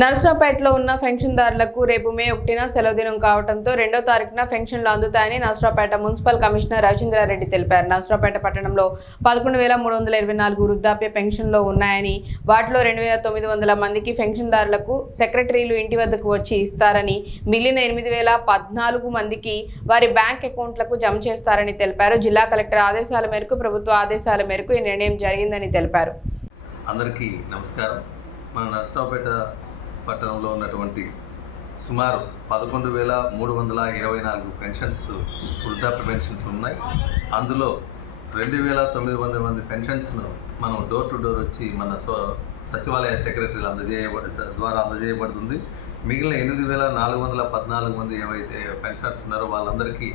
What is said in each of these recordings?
నర్సరావుపేటలో ఉన్న పెన్షన్దారులకు రేపు మే ఒకటిన సెలవు దినం కావడంతో రెండో తారీఖున పెన్షన్లు అందుతాయని నర్సరావుపేట మున్సిపల్ కమిషనర్ రవిచంద్రారెడ్డి తెలిపారు. నర్సరావుపేట పట్టణంలో పదకొండు వేల మూడు వందల ఇరవై నాలుగు వృద్ధాప్య పెన్షన్లు ఉన్నాయని వాటిలో రెండు వేల తొమ్మిది వందల మందికి పెన్షన్దారులకు సెక్రటరీలు ఇంటి వద్దకు వచ్చి ఇస్తారని మిగిలిన ఎనిమిది వేల పద్నాలుగు మందికి వారి బ్యాంక్ అకౌంట్లకు జమ చేస్తారని తెలిపారు. జిల్లా కలెక్టర్ ఆదేశాల మేరకు ప్రభుత్వ ఆదేశాల మేరకు ఈ నిర్ణయం జరిగిందని తెలిపారు. అందరికీ నమస్కారం. మన నర్సరావుపేట పట్టణంలో ఉన్నటువంటి సుమారు పదకొండు వేల మూడు వందల ఇరవై నాలుగు పెన్షన్స్ వృద్ధాప్య పెన్షన్స్ ఉన్నాయి. అందులో రెండు వేల తొమ్మిది వందల మంది పెన్షన్స్ను మనం డోర్ టు డోర్ వచ్చి మన సో సచివాలయ సెక్రటరీలు అందజేయబడి ద్వారా అందజేయబడుతుంది. మిగిలిన ఎనిమిది వేల నాలుగు వందల పద్నాలుగు మంది ఏవైతే పెన్షనర్స్ ఉన్నారో వాళ్ళందరికీ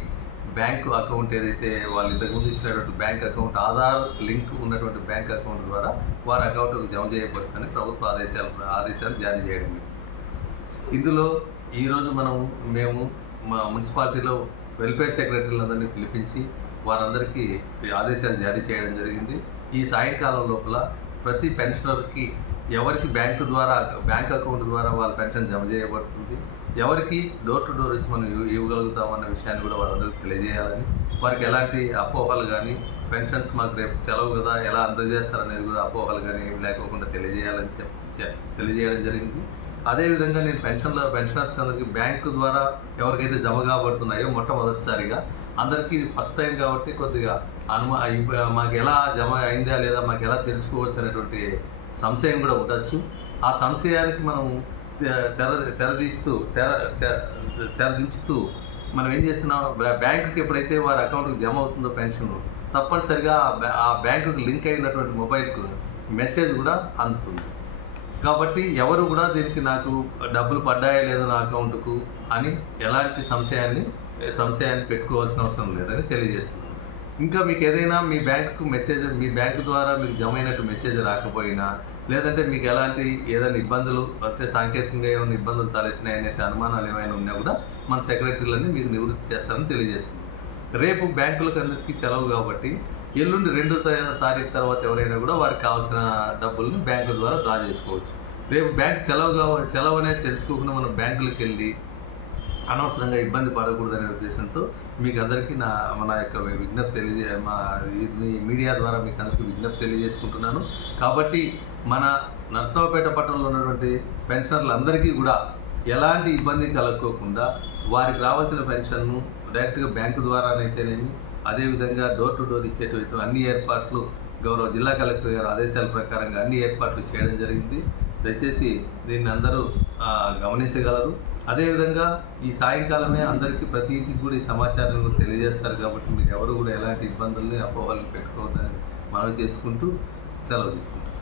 బ్యాంకు అకౌంట్ ఏదైతే వాళ్ళు ఇంతకుముందు ఇచ్చినటువంటి బ్యాంక్ అకౌంట్ ఆధార్ లింక్ ఉన్నటువంటి బ్యాంక్ అకౌంట్ ద్వారా వారి అకౌంట్కు జమ చేయబడుతుందని ప్రభుత్వ ఆదేశాలు ఆదేశాలు జారీ చేయడం ఇందులో ఈరోజు మనం మేము మా మున్సిపాలిటీలో వెల్ఫేర్ సెక్రటరీలందరినీ పిలిపించి వారందరికీ ఆదేశాలు జారీ చేయడం జరిగింది. ఈ సాయంకాలం లోపల ప్రతి పెన్షనర్కి ఎవరికి బ్యాంకు ద్వారా బ్యాంక్ అకౌంట్ ద్వారా వాళ్ళ పెన్షన్ జమ చేయబడుతుంది? ఎవరికి డోర్ టు డోర్ ఇచ్చి మనం ఇవ్వగలుగుతామన్న విషయాన్ని కూడా వాళ్ళందరికీ తెలియజేయాలని. వారికి ఎలాంటి అపోహలు కానీ పెన్షన్స్ మాకు రేపు సెలవు కదా ఎలా అందజేస్తారనేది కూడా అపోహలు కానీ ఏమి లేకోకుండా తెలియజేయాలని చెప్ తెలియజేయడం జరిగింది. అదేవిధంగా నేను పెన్షన్లో పెన్షనర్స్ అందరికీ బ్యాంకు ద్వారా ఎవరికైతే జమ కాబడుతున్నాయో మొట్టమొదటిసారిగా అందరికీ ఇది ఫస్ట్ టైం కాబట్టి కొద్దిగా అనుమా మాకు ఎలా జమ అయిందా లేదా మాకు ఎలా తెలుసుకోవచ్చు అనేటువంటి సంశయం కూడా ఉండొచ్చు. ఆ సంశయానికి మనం తెర తెరదీస్తూ తెర తె- తెరదించుతూ మనం ఏం చేస్తున్నాం? బ్యాంకుకి ఎప్పుడైతే వారి అకౌంట్కి జమ అవుతుందో పెన్షన్ తప్పనిసరిగా ఆ ఆ బ్యాంకుకి లింక్ అయినటువంటి మొబైల్కు మెసేజ్ కూడా అందుతుంది. కాబట్టి ఎవరు కూడా దీనికి నాకు డబ్బులు పడ్డాయా లేదో నా అకౌంట్కు అని ఎలాంటి సంశయాన్ని సంశయాన్ని పెట్టుకోవాల్సిన అవసరం లేదని తెలియజేస్తున్నాను. ఇంకా మీకు ఏదైనా మీ బ్యాంకుకు మెసేజ్ మీ బ్యాంకు ద్వారా మీకు జమ అయినట్టు మెసేజ్ రాకపోయినా లేదంటే మీకు ఎలాంటి ఏదైనా ఇబ్బందులు అంటే సాంకేతికంగా ఏమైనా ఇబ్బందులు తలెత్తినాయనే అనుమానాలు ఏమైనా ఉన్నా కూడా మన సెక్రటరీలన్నీ మీకు నివృత్తి చేస్తారని తెలియజేస్తుంది. రేపు బ్యాంకులకు అందరికీ సెలవు కాబట్టి ఎల్లుండి రెండో తారీఖు తర్వాత ఎవరైనా కూడా వారికి కావాల్సిన డబ్బుల్ని బ్యాంకుల ద్వారా డ్రా చేసుకోవచ్చు. రేపు బ్యాంక్ సెలవు కావాలి సెలవు అనేది తెలుసుకోకుండా మనం బ్యాంకులకు వెళ్ళి అనవసరంగా ఇబ్బంది పడకూడదనే ఉద్దేశంతో మీకు అందరికీ నా మన యొక్క విజ్ఞప్తి తెలియజే మా ఇది మీ మీడియా ద్వారా మీకు అందరికీ విజ్ఞప్తి తెలియజేసుకుంటున్నాను. కాబట్టి మన నరసరావుపేట పట్టణంలో ఉన్నటువంటి పెన్షనర్లందరికీ కూడా ఎలాంటి ఇబ్బంది కలగకోకుండా వారికి రావాల్సిన పెన్షన్ను డైరెక్ట్గా బ్యాంకు ద్వారానైతేనేమి అదేవిధంగా డోర్ టు డోర్ ఇచ్చేటువంటి అన్ని ఏర్పాట్లు గౌరవ జిల్లా కలెక్టర్ గారు ఆదేశాల ప్రకారంగా అన్ని ఏర్పాట్లు చేయడం జరిగింది. దయచేసి దీన్ని అందరూ గమనించగలరు. అదేవిధంగా ఈ సాయంకాలమే అందరికీ ప్రతి ఇంటికి కూడా ఈ సమాచారం కూడా తెలియజేస్తారు కాబట్టి మీరు ఎవరు కూడా ఎలాంటి ఇబ్బందుల్ని అపోహలు పెట్టుకోవద్దని మనవి చేసుకుంటూ సెలవు తీసుకుంటాం